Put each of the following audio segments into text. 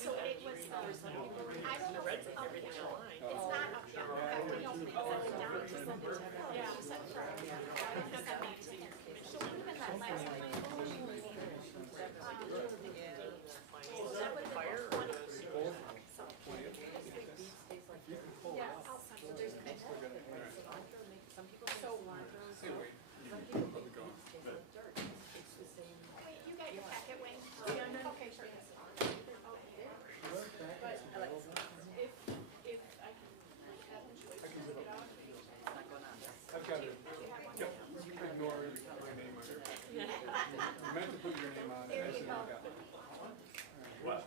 So it was, I don't know if it's up yet. It's not up yet. That way else they sent it down to send it to her. Yeah. She said, sure. I don't have that back to him. So even that last night, that would have been 20. Yeah, I'll send you. There's some people so wait, you got your packet, Wayne? Okay, sure. But if I can have a choice to take it off, I've got it. Yep. You can ignore my name on there. You meant to put your name on it. There you go. What?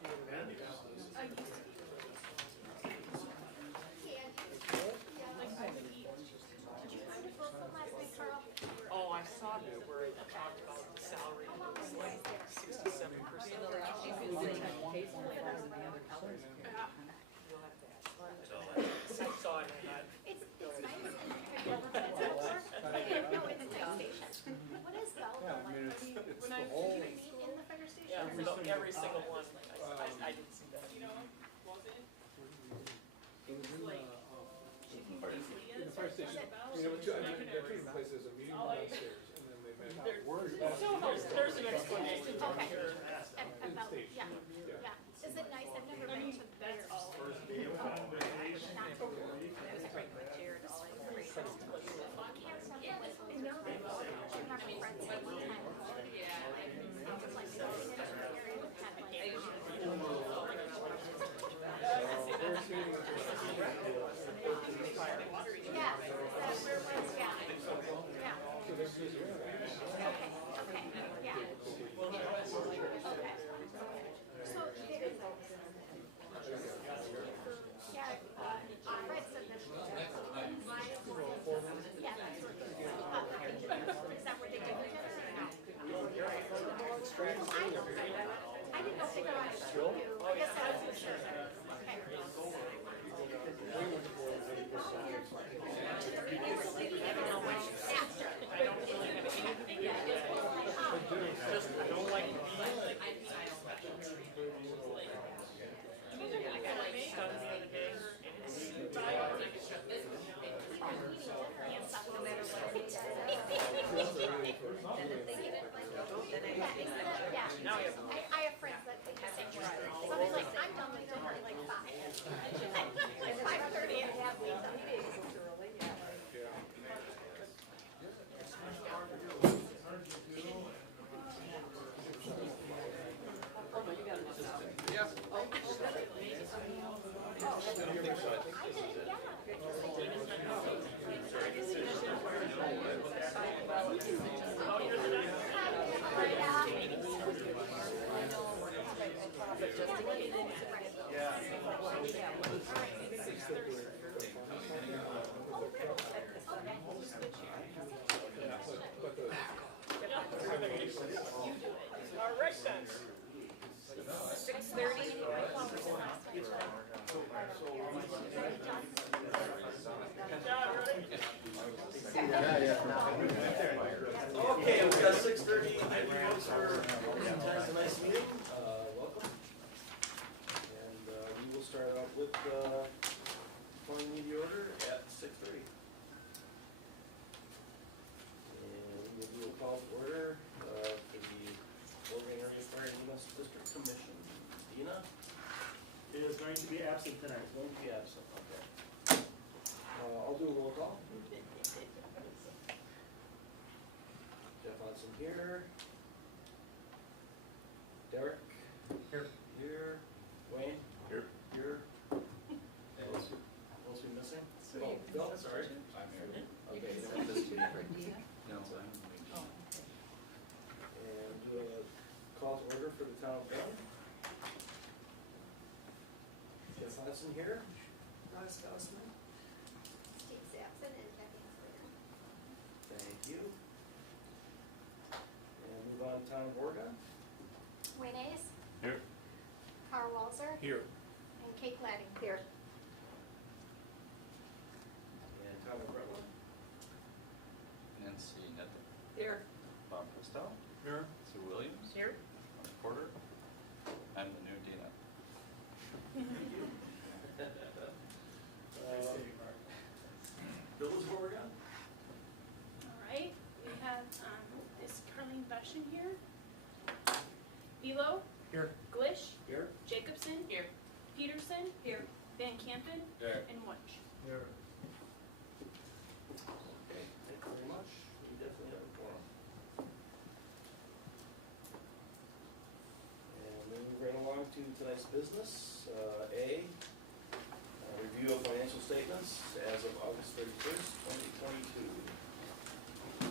Oh, I saw that where it talked about the salary was like 67%. You'll have to ask. I saw it and It's nice and no, in the train station. What is Belleville like? It's when the I whole. Do you meet in the fire station? yeah, every single one. I didn't see that. you know, was it? It was in the, Basically, in the fire station. There were two places, a meeting downstairs, and then they met out. There's an explanation. Okay. Here. About, yeah, yeah. Is it nice? I've never been to That's all. Yeah, that's where it was, yeah. Yeah. Okay, okay, yeah. Okay. So, yeah, Fred said that. Yeah, that's where is that where they did it? I didn't know if they got it through you. I guess I wasn't sure. Okay. Just, I don't like the I have friends that think the same way. Somebody's like, I'm done with dinner at like 5. Like 5:30 and have meetings. Yeah. All right then. 6:30. Okay, we've got 6:30, folks for tonight's a nice meeting. Welcome. And we will start off with calling media order at 6:30. And we'll do a call to order for the Oregon Area Fire and EMS District Commission. Dina? It is going to be absent tonight. Going to be absent, okay. I'll do a roll call. Jeff Hudson here. Derek? Here. Here. Wayne? Here. Here. Else we missing? Oh, Bill, sorry. I'm here. Okay. No, And do a call to order for the town of Bend. Jeff Hudson here. Steve's absent and Kathy's later. Thank you. And move on to town of Oregon. Wayne Ayes, Here. Carl Walzer, Here. and Kate Ladding. Here. And town of Brentwood. Nancy Nether. Here. Bob Costello. Here. Sue Williams. Here. Lilo. Here. Glish. Here? Jacobson. Here. Peterson. Here. Van Campen. There. And Wunsch. Here. Okay, thank you very much. We definitely have a quorum. And moving right along to tonight's business, A, review of financial statements as of August 31st, 2022. You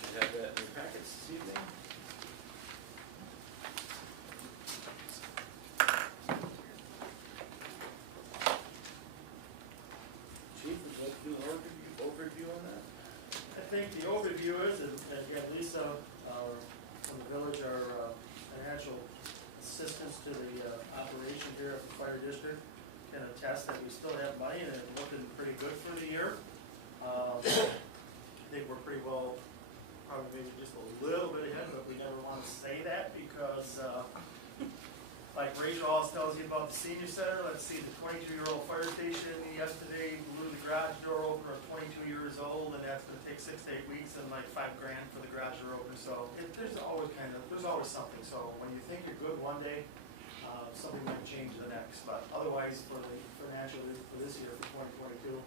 should have that in your packets this evening. Chief, would you like to do an overview on that? I think the overview is, and again, Lisa, from the village, our financial assistants to the operation here at the fire district, can attest that we still have money and it's looking pretty good for the year. I think we're pretty well, probably maybe just a little bit ahead, but we never want to say that because, like Rachel always tells you about the senior center, let's see, the 22-year-old fire station yesterday blew the garage door open at 22 years old, and that's gonna take 6 to 8 weeks and like $5 grand for the garage door open. So there's always something. So when you think you're good one day, something might change the next. But otherwise, for the financially for this year, for 2022,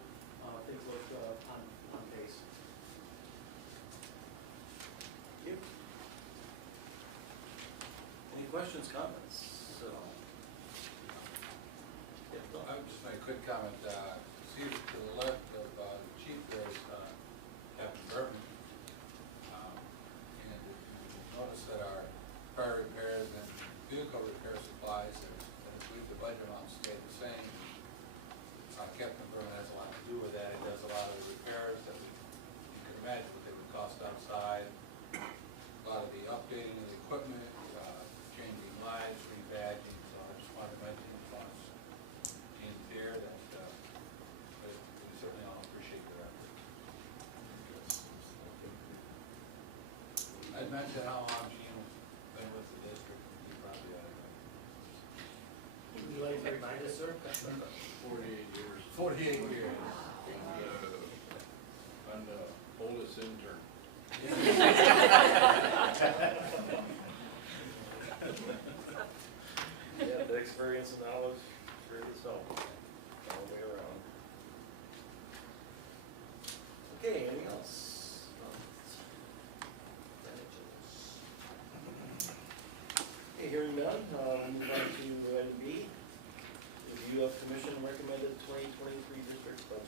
things look on pace. Yep. Any questions, comments? So, yeah, No, I would just make a quick comment. See to the left of the chief there's Captain Burton. And you'll notice that our fire repairs and vehicle repair supplies, and I believe the budget amounts stay the same. Captain Burton has a lot to do with that. He does a lot of the repairs that you can imagine what they would cost outside. A lot of the updating of the equipment, changing lights, rebadging. So I just wanted to mention as long as Gene's here that we certainly all appreciate their effort. I'd mentioned how long Gene has been with the district. He probably ought to know. Would you like to remind us, sir? 48 years. 48 years. I'm the oldest intern. yeah, the experience and knowledge sure is helpful all the way around. Okay, anything else? Okay, hearing none, we'll move on to item B. Review of commission recommended 2023 district budget.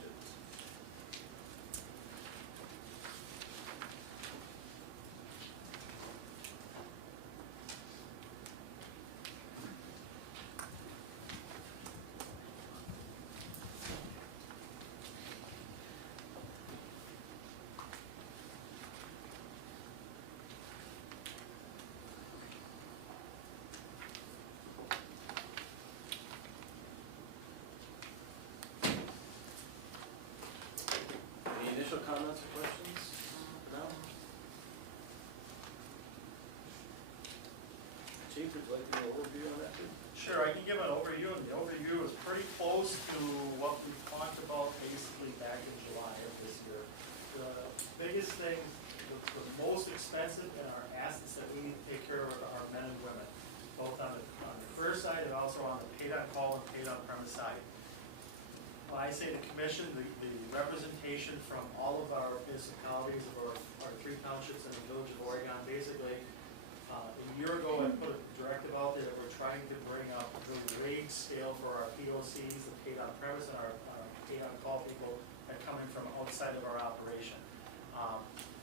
Any initial comments or questions? No? Chief, would you like to do an overview on that too? Sure, I can give an overview, and the overview is pretty close to what we talked about basically back in July of this year. The biggest thing, the most expensive in our assets that we need to take care of are our men and women, both on the first side and also on the paid on call and paid on premise side. When I say the commission, the representation from all of our municipalities of our 3 townships in the village of Oregon, basically, a year ago I put a directive out there that we're trying to bring up the wage scale for our POCs, the paid on premise, and our paid on call people that come in from outside of our operation.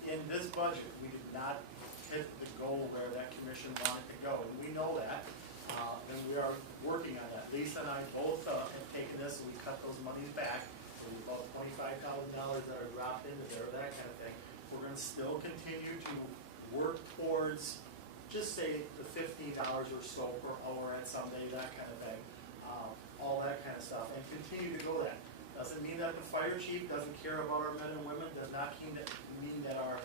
In this budget, we did not hit the goal where that commission wanted to go, and we know that, and we are working on that. Lisa and I both have taken this, and we cut those monies back. There's about $25,000 that are dropped into there, that kind of thing. We're gonna still continue to work towards, just say the $15 or so per hour at some day, that kind of thing. All that kind of stuff, and continue to go that. Doesn't mean that the fire chief doesn't care about our men and women, does not mean that our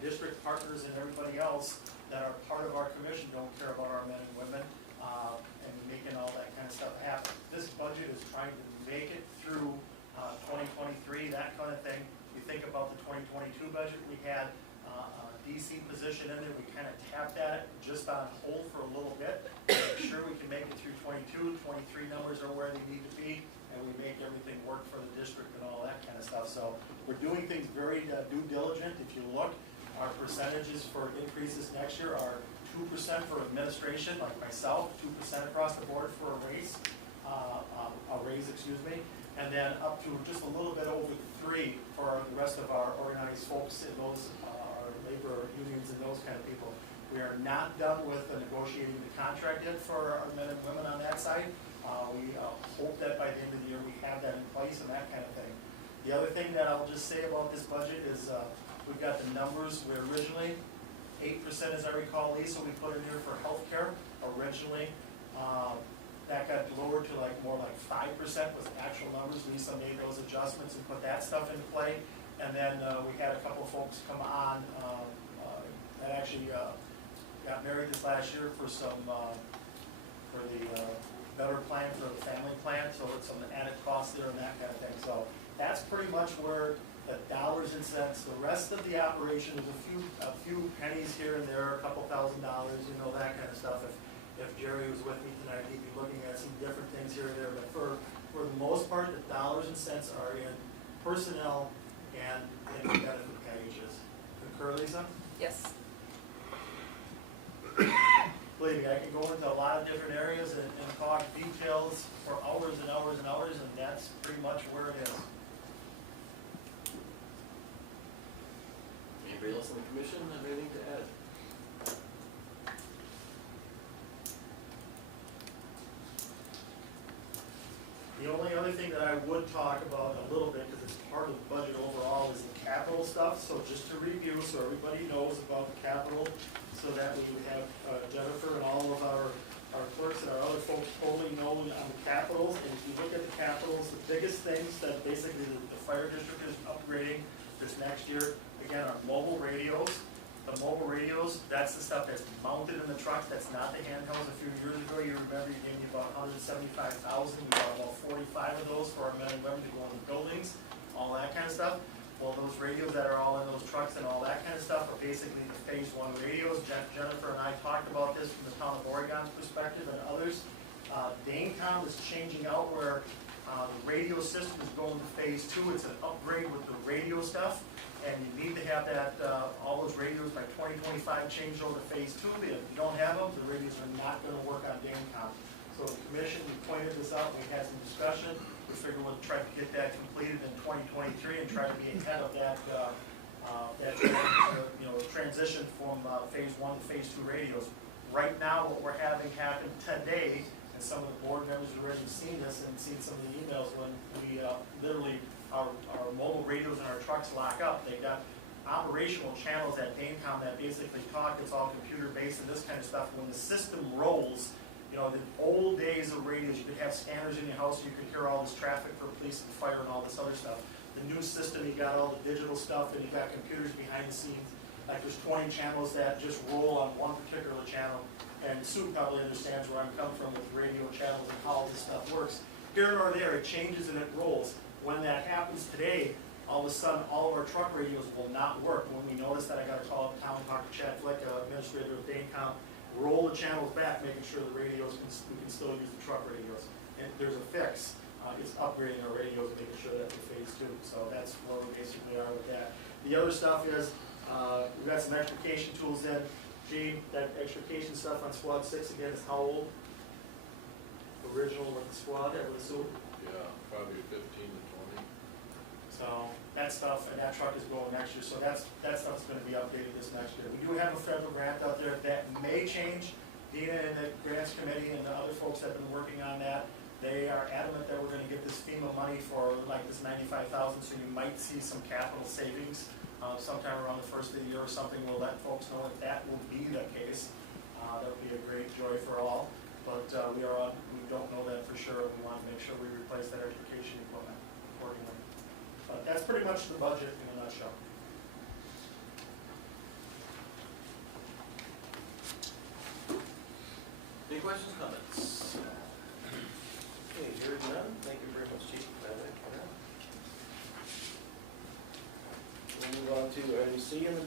district partners and everybody else that are part of our commission don't care about our men and women, and making all that kind of stuff happen. This budget is trying to make it through 2023, that kind of thing. You think about the 2022 budget we had, DC position in there. We kind of tapped at it, just on hold for a little bit. Make sure we can make it through 22, 23 numbers are where they need to be, and we make everything work for the district and all that kind of stuff. So we're doing things very due diligent. If you look, our percentages for increases next year are 2% for administration, like myself, 2% across the board for a raise, and then up to just a little bit over 3 for the rest of our organized folks in those, our labor unions and those kind of people. We are not done with negotiating the contract yet for our men and women on that side. We hope that by the end of the year we have that in place and that kind of thing. The other thing that I'll just say about this budget is we've got the numbers where originally 8%, as I recall, Lisa, we put in here for healthcare originally. That got lowered to more like 5% was actual numbers. Lisa made those adjustments and put that stuff into play. And then we had a couple of folks come on that actually got married this last year for some, for the better plan, for the family plan. So it's some added costs there and that kind of thing. So that's pretty much where the dollars and cents, the rest of the operation is a few pennies here and there, a couple $1,000, you know, that kind of stuff. If Jerry was with me tonight, he'd be looking at some different things here and there, but for the most part, the dollars and cents are in personnel and in benefit packages. Concur, Lisa? Yes. Believe me, I can go into a lot of different areas and talk details for hours and hours and hours, and that's pretty much where it is. Anybody else on the commission have anything to add? The only other thing that I would talk about a little bit, because it's part of the budget overall, is the capital stuff. So just to review, so everybody knows about the capital, so that we have Jennifer and all of our clerks and our other folks totally know on the capitals. And if you look at the capitals, the biggest things that basically the fire district is upgrading this next year, again, are mobile radios. The mobile radios, that's the stuff that's mounted in the trucks, that's not the handhelds. A few years ago, you remember you gave me about 175,000, we bought about 45 of those for our men and women to go in the buildings, all that kind of stuff. Well, those radios that are all in those trucks and all that kind of stuff are basically the phase 1 radios. Jennifer and I talked about this from the town of Oregon's perspective and others. Danecom is changing out where the radio system is going to phase 2. It's an upgrade with the radio stuff. And you need to have that, all those radios by 2025 changed over to phase 2. If you don't have them, the radios are not going to work on Danecom. So the commission, we pointed this out, we had some discussion. We figured we'll try to get that completed in 2023 and try to be ahead of that, transition from phase 1 to phase 2 radios. Right now, what we're having happen today, and some of the board members have already seen this and seen some of the emails when we literally our mobile radios in our trucks lock up. They've got operational channels at Danecom that basically talk. It's all computer based and this kind of stuff. When the system rolls, you know, the old days of radios, you could have scanners in your house, you could hear all this traffic for police and fire and all this other stuff. The new system, you got all the digital stuff and you got computers behind the scenes. Like there's 20 channels that just roll on one particular channel. And Sue probably understands where I'm coming from with radio channels and how all this stuff works. Here or there, it changes and it rolls. When that happens today, all of a sudden, all of our truck radios will not work. When we notice that, I got to call up town, talk to Chad Flick, administrator of Danecom, roll the channels back, making sure the radios we can still use the truck radios. And there's a fix. It's upgrading our radios, making sure that we're phase 2. So that's where we basically are with that. The other stuff is we've got some extrication tools in. Gene, that extrication stuff on squad 6 again is how old? Original with the squad, I would assume. Yeah, probably 15 to 20. So that stuff and that truck is going next year. So that stuff's going to be updated this next year. We do have a federal grant out there that may change. Dina and the grants committee and the other folks that have been working on that. They are adamant that we're going to get this FEMA money for like this $95,000. So you might see some capital savings sometime around the first of the year or something. We'll let folks know if that will be the case. That would be a great joy for all. But we don't know that for sure. We want to make sure we replace that education equipment accordingly. But that's pretty much the budget in a nutshell. Any questions, comments? Okay, hearing none, thank you very much, Chief. We'll move on to item C in the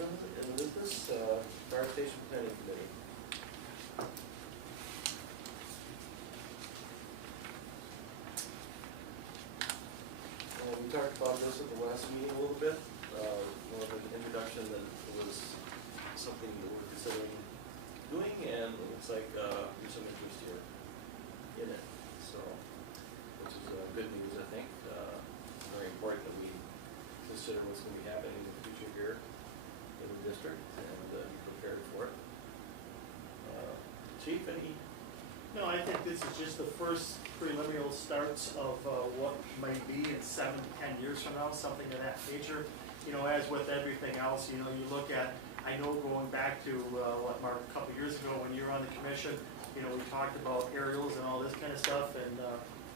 business, fire station planning committee. We talked about this at the last meeting a little bit, more of an introduction that it was something that we're considering doing, and it looks like there's some interest here in it, so, which is good news, I think. Very important that we consider what's going to be happening in the future here in the district and be prepared for it. Chief, any? No, I think this is just the first preliminary starts of what might be in 7 to 10 years from now, something of that nature. You know, as with everything else, you know, you look at, I know going back to, Mark, a couple of years ago when you were on the commission, you know, we talked about aerials and all this kind of stuff, and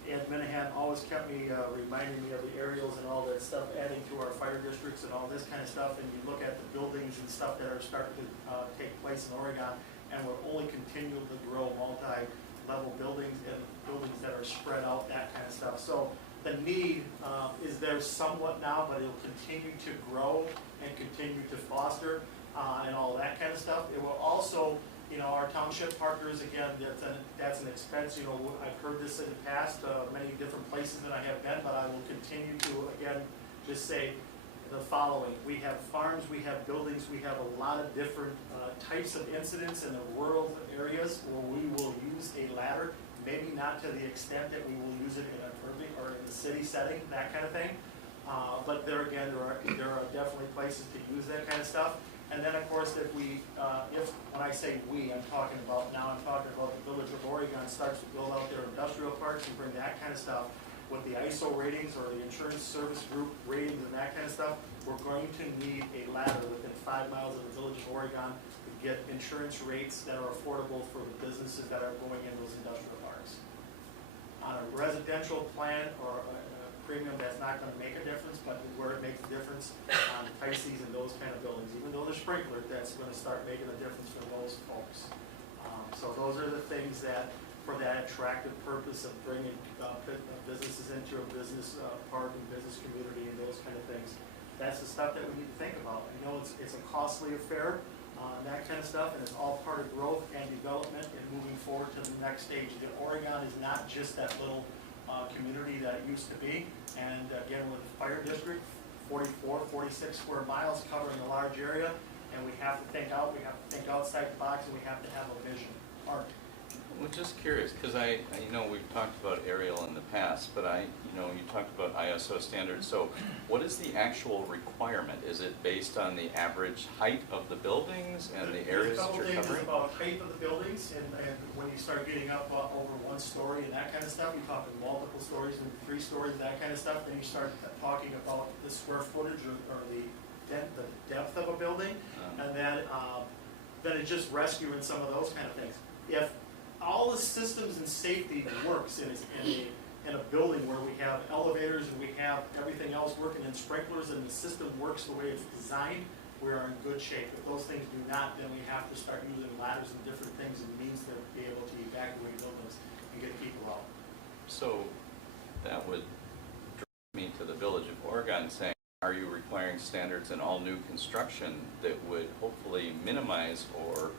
Ed Minahan always kept me, reminding me of the aerials and all that stuff, adding to our fire districts and all this kind of stuff, and you look at the buildings and stuff that are starting to take place in Oregon, and we're only continuing to grow multi-level buildings and buildings that are spread out, that kind of stuff. So the need is there somewhat now, but it'll continue to grow and continue to foster and all that kind of stuff. It will also, you know, our township partners, again, that's an expense. You know, I've heard this in the past, many different places that I have been, but I will continue to, again, just say the following. We have farms, we have buildings, we have a lot of different types of incidents in the rural areas where we will use a ladder, maybe not to the extent that we will use it in an urban or in the city setting, that kind of thing. But there again, there are definitely places to use that kind of stuff. And then of course, if when I say we, I'm talking about the Village of Oregon starts to build out their industrial parks and bring that kind of stuff with the ISO ratings or the insurance service group ratings and that kind of stuff. We're going to need a ladder within 5 miles of the Village of Oregon to get insurance rates that are affordable for the businesses that are going in those industrial parks. On a residential plan or a premium, that's not going to make a difference, but where it makes a difference on Pisces and those kind of buildings, even though they're sprinklered, that's going to start making a difference for those folks. So those are the things that, for that attractive purpose of bringing businesses into a business park and business community and those kind of things. That's the stuff that we need to think about. I know it's a costly affair and that kind of stuff, and it's all part of growth and development and moving forward to the next stage. Oregon is not just that little community that it used to be. And again, with the fire district, 44, 46 square miles covering a large area, and we have to think out, we have to think outside the box, and we have to have a vision. Art. Well, just curious, because I know we've talked about aerial in the past, but you talked about ISO standards. So what is the actual requirement? Is it based on the average height of the buildings and the areas that you're covering? There's a couple things about height of the buildings, and when you start getting up over 1 story and that kind of stuff, you're talking multiple stories and 3 stories, that kind of stuff, then you start talking about the square footage or the depth of a building, and then it's just rescuing some of those kind of things. If all the systems and safety works in a building where we have elevators and we have everything else working in sprinklers and the system works the way it's designed, we are in good shape. If those things do not, then we have to start using ladders and different things and means to be able to evacuate buildings and get people out. So that would drive me to the Village of Oregon saying, are you requiring standards in all new construction that would hopefully minimize or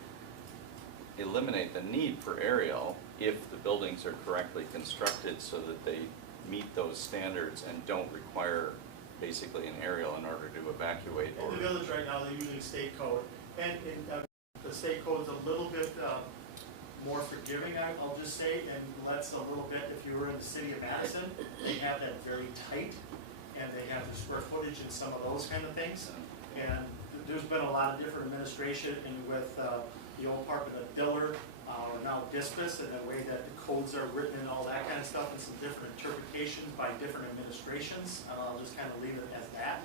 eliminate the need for aerial if the buildings are correctly constructed so that they meet those standards and don't require basically an aerial in order to evacuate? In the village right now, they're using state code, and the state code is a little bit more forgiving, I'll just say, and lets a little bit. If you were in the city of Madison, they have that very tight, and they have the square footage and some of those kind of things. And there's been a lot of different administration, and with the old Department of Diller, or now Dispus, and the way that the codes are written and all that kind of stuff, and some different interpretations by different administrations. I'll just kind of leave it as that.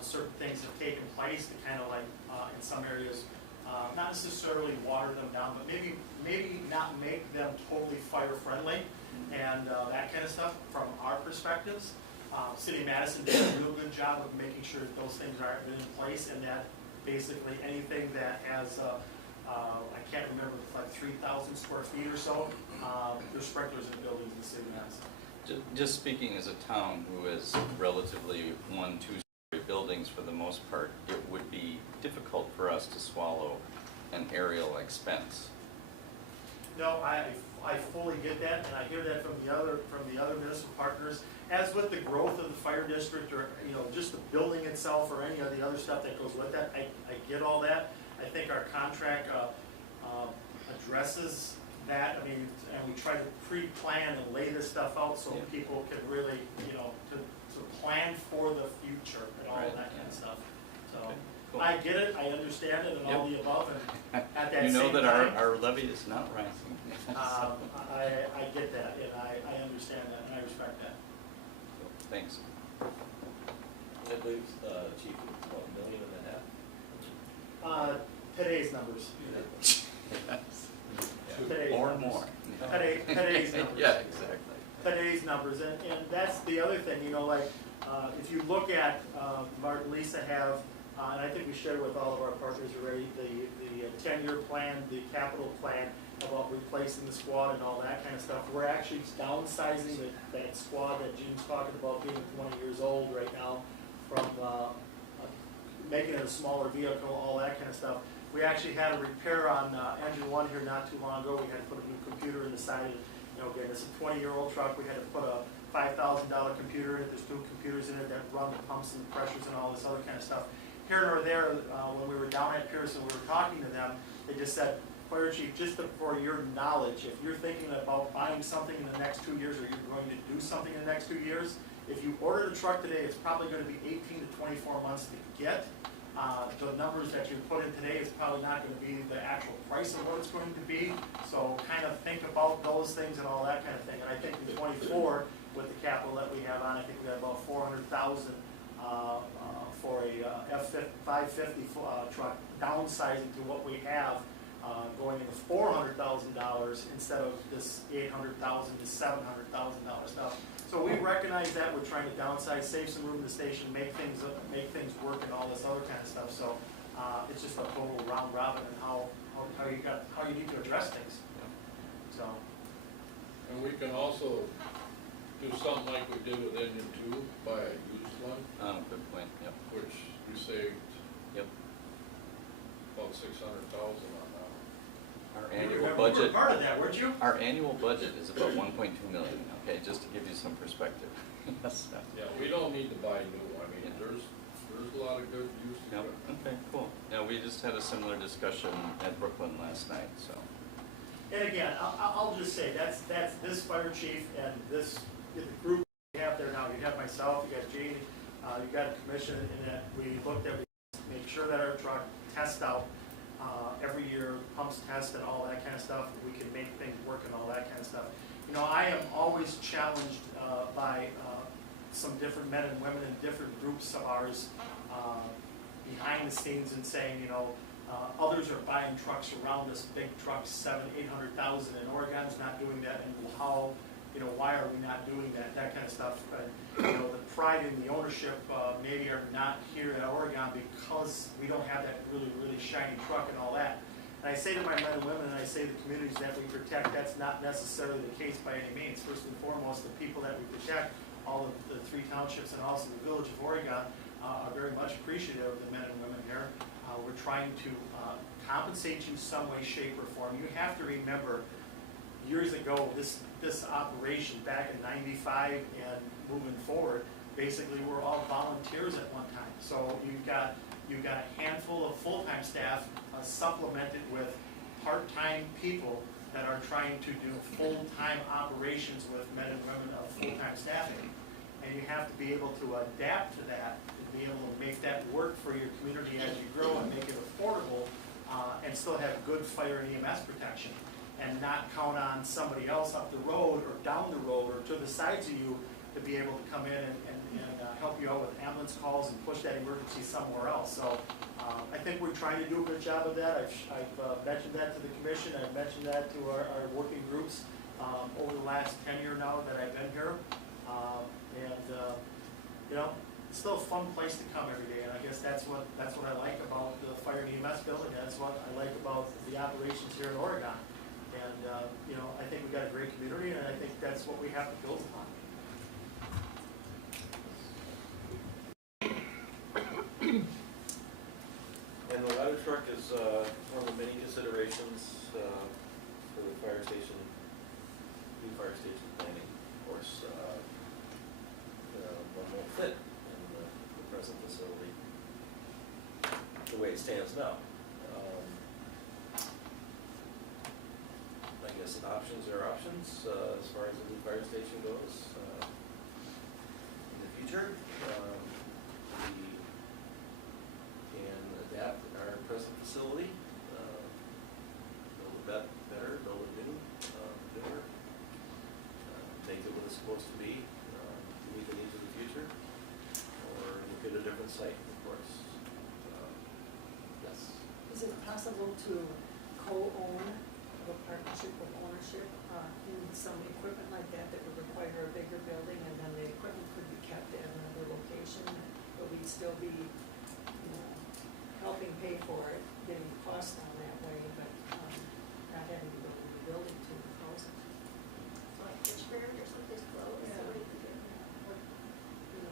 Certain things have taken place to kind of like, in some areas, not necessarily water them down, but maybe not make them totally fire friendly, and that kind of stuff from our perspectives. City of Madison did a real good job of making sure that those things are in place, and that basically anything that has I can't remember, it's like 3,000 square feet or so, there's sprinklers in buildings in the city of Madison. Just speaking as a town who is relatively 1-2 story buildings for the most part, it would be difficult for us to swallow an aerial expense. No, I fully get that, and I hear that from the other municipal partners. As with the growth of the fire district, or, you know, just the building itself, or any of the other stuff that goes with that, I get all that. I think our contract addresses that. I mean, and we try to pre-plan and lay this stuff out so people can really, you know, to plan for the future and all that kind of stuff. So, Okay, cool. I get it, I understand it, and all the above, and at that You know same that time, our levy is not rising. I get that, and I understand that, and I respect that. Thanks. I believe, chief, about $1.5 million. Today's numbers. Today's Or numbers. more. Today's numbers. Yeah, exactly. Today's numbers, and that's the other thing, you know, like, if you look at, Mark and Lisa have, and I think we shared with all of our partners already, the 10-year plan, the capital plan about replacing the squad and all that kind of stuff. We're actually downsizing that squad that Gene's talking about being 20 years old right now, from making it a smaller vehicle, all that kind of stuff. We actually had a repair on engine 1 here not too long ago. We had to put a new computer in the side. You know, again, it's a 20-year-old truck. We had to put a $5,000 computer in it. There's 2 computers in it that run the pumps and pressures and all this other kind of stuff. Here nor there, when we were down at Pearson, we were talking to them. They just said, Fire Chief, just for your knowledge, if you're thinking about buying something in the next 2 years, or you're going to do something in the next 2 years, if you order the truck today, it's probably going to be 18 to 24 months to get. The numbers that you put in today is probably not going to be the actual price of what it's going to be. So kind of think about those things and all that kind of thing. And I think in 24, with the capital that we have on, I think we have about $400,000 for a F-550 truck, downsizing to what we have, going into $400,000 instead of this $800,000 to $700,000 stuff. So we recognize that. We're trying to downsize, save some room in the station, make things work, and all this other kind of stuff. So it's just a total round robin and how you need to address things. So. And we can also do something like we did with engine 2, buy a used one. Good point. Yep. Which we saved. Yep. About $600,000 on that. Our annual You were budget. part of that, weren't you? Our annual budget is about 1.2 million. Okay, just to give you some perspective. Yes. Yeah, we don't need to buy new. I mean, there's a lot of good use to Yep. it. Okay, cool. Yeah, we just had a similar discussion at Brooklyn last night. So. And again, I'll just say, that's this fire chief and this the group we have there now. You have myself, you got Gene, you got a commission, and that we looked at, we make sure that our truck tests out every year, pumps test and all that kind of stuff. We can make things work and all that kind of stuff. You know, I am always challenged by some different men and women in different groups of ours behind the scenes and saying, you know, others are buying trucks around us, big trucks, 700,000, 800,000, and Oregon's not doing that, and how, you know, why are we not doing that, that kind of stuff. But, you know, the pride in the ownership maybe are not here in Oregon because we don't have that really, really shiny truck and all that. And I say to my men and women, and I say to the communities that we protect, that's not necessarily the case by any means. First and foremost, the people that we protect, all of the 3 townships and also the village of Oregon, are very much appreciative of the men and women here. We're trying to compensate you some way, shape, or form. You have to remember, years ago, this operation back in '95 and moving forward, basically we're all volunteers at one time. So you've got a handful of full-time staff supplemented with part-time people that are trying to do full-time operations with men and women of full-time staffing. And you have to be able to adapt to that, and be able to make that work for your community as you grow and make it affordable, and still have good fire and EMS protection, and not count on somebody else up the road or down the road or to the sides of you to be able to come in and help you out with ambulance calls and push that emergency somewhere else. So I think we're trying to do a good job of that. I've mentioned that to the commission. I've mentioned that to our working groups over the last 10 years now that I've been here. You know, it's still a fun place to come every day, and I guess that's what I like about the fire and EMS building. That's what I like about the operations here in Oregon. And you know, I think we've got a great community, and I think that's what we have to build upon. is one of the many considerations for the fire station, new fire station planning. Of course, one won't fit in the present facility the way it stands now. I guess options are options as far as the new fire station goes. In the future, we can adapt our present facility, build it better, build it new, bigger, make it what it's supposed to be, to meet the needs of the future, or look at a different site, of course. Yes. Is it possible to co-own, have a partnership with ownership in some equipment like that that would require a bigger building, and then the equipment could be kept at another location, but we'd still be, helping pay for it, getting costs down that way, but not having to go to the building to house it. Like Fitchburg or someplace close, Yeah. somebody could do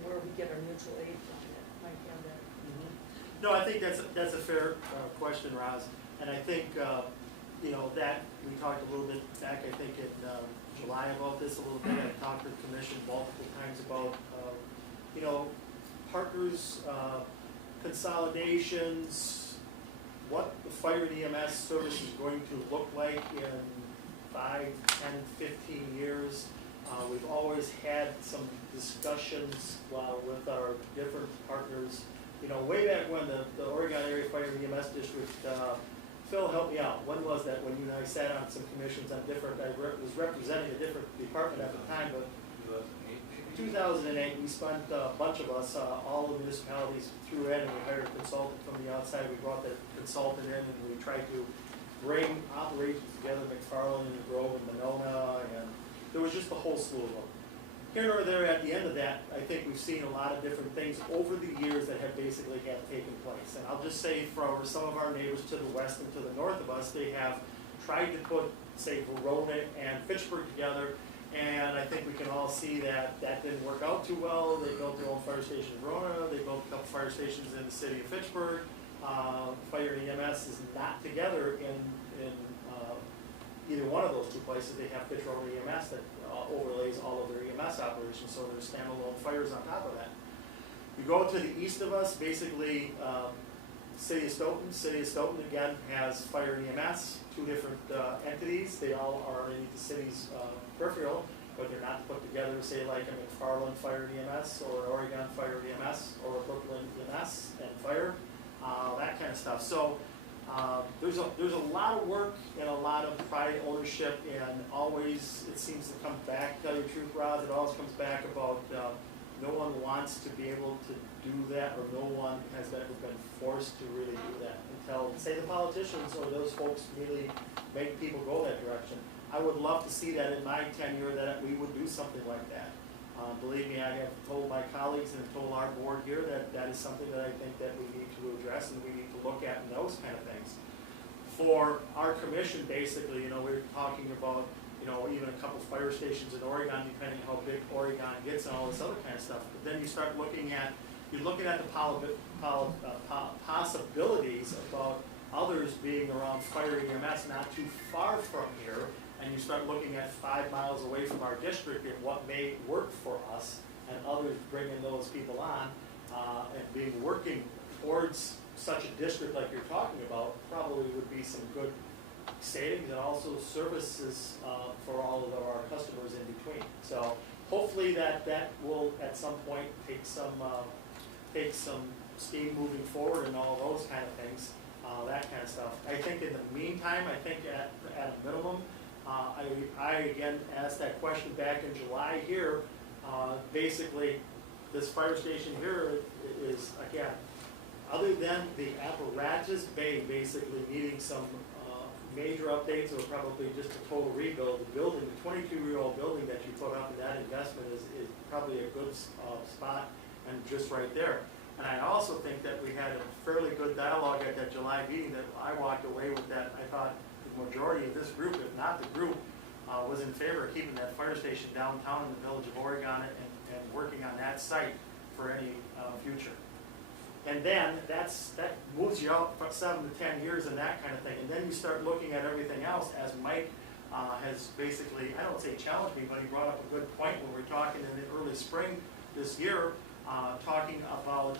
Where we get our mutual aid from, that might have that. No, I think that's a fair question, Roz, and I think, that, we talked a little bit back, I think in July about this a little bit. I talked to the commission multiple times about, partners, consolidations, what the fire and EMS service is going to look like in 5, 10, 15 years. We've always had some discussions with our different partners. Way back when the Oregon Area Fire and EMS District, Phil, help me out. When was that, when you and I sat on some commissions on different, I was representing a different department at the time, but 2008, we spent, a bunch of us, all the municipalities threw in, and we hired a consultant from the outside. We brought that consultant in, and we tried to bring operations together, McFarland and Grove and Monona, and there was just a whole slew of them. Here or there, at the end of that, I think we've seen a lot of different things over the years that have basically taken place. And I'll just say for some of our neighbors to the west and to the north of us, they have tried to put, say, Verona and Fitchburg together, and I think we can all see that that didn't work out too well. They built their own fire station in Verona, they built a couple fire stations in the city of Fitchburg. Fire and EMS is not together in either one of those two places. They have Fitchburg EMS that overlays all of their EMS operations, so there's standalone fires on top of that. You go to the east of us, basically, City of Stoughton. City of Stoughton, again, has fire and EMS, two different entities. They all are underneath the city's peripheral, but they're not put together, say, like a McFarland Fire and EMS, or Oregon Fire and EMS, or Brooklyn EMS and Fire, that kind of stuff. So there's a lot of work and a lot of pride, ownership, and always it seems to come back. Tell you the truth, Roz, it always comes back about no one wants to be able to do that, or no one has ever been forced to really do that until, say, the politicians or those folks really make people go that direction. I would love to see that in my tenure, that we would do something like that. Believe me, I have told my colleagues and told our board here that that is something that I think that we need to address and we need to look at, and those kind of things. For our commission, basically, we're talking about, even a couple fire stations in Oregon, depending how big Oregon gets and all this other kind of stuff. But then you start looking at, the possibilities about others being around fire EMS not too far from here, and you start looking at 5 miles away from our district and what may work for us, and others bringing those people on, and working towards such a district like you're talking about, probably would be some good savings and also services for all of our customers in between. So hopefully that will at some point take some steam moving forward and all those kind of things, that kind of stuff. I think in the meantime, I think at a minimum, I again asked that question back in July here. Basically, this fire station here is, again, other than the apparatus bay basically needing some major updates or probably just a total rebuild, the building, the 22-year-old building that you put up in that investment is probably a good spot and just right there. And I also think that we had a fairly good dialogue at that July meeting that I walked away with, that I thought the majority of this group, if not the group, was in favor of keeping that fire station downtown in the village of Oregon and working on that site for any future. And then that moves you out for 7 to 10 years and that kind of thing. And then you start looking at everything else, as Mike has basically, I don't say challenged me, but he brought up a good point when we were talking in the early spring this year, talking about,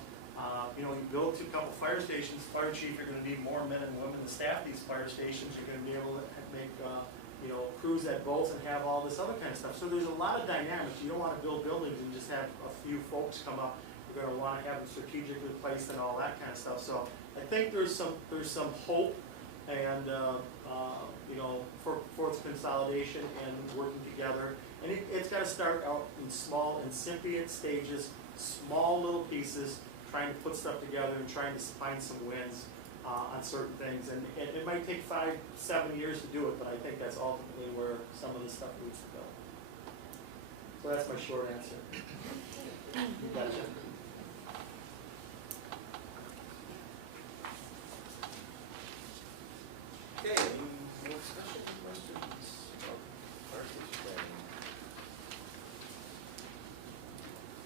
you build 2 couple fire stations, fire chief, you're gonna need more men and women to staff these fire stations, you're gonna be able to make, crews at boats and have all this other kind of stuff. So there's a lot of dynamics. You don't wanna build buildings and just have a few folks come up. You're gonna wanna have them strategically placed and all that kind of stuff. So I think there's some hope and, for consolidation and working together. And it's gotta start out in small, incipient stages, small little pieces, trying to put stuff together and trying to find some wins on certain things. And it might take 5, 7 years to do it, but I think that's ultimately where some of this stuff needs to go. So that's my short answer. You gotcha. Okay, any more discussion, questions about fire station planning?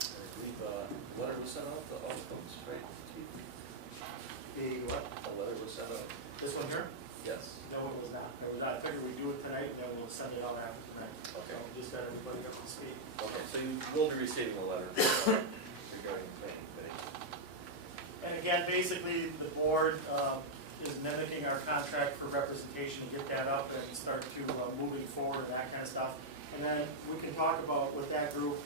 I believe a letter was sent out to all the folks, right, Chief? The what? A letter was sent out? This one here? Yes. No, it was not. It was not. I figured we'd do it tonight, and then we'll send it out after tonight. Okay. So we just got everybody up to speed. Okay, so you will be receiving a letter regarding planning committee. And again, basically, the board is mimicking our contract for representation to get that up and start to moving forward and that kind of stuff. And then we can talk about with that group,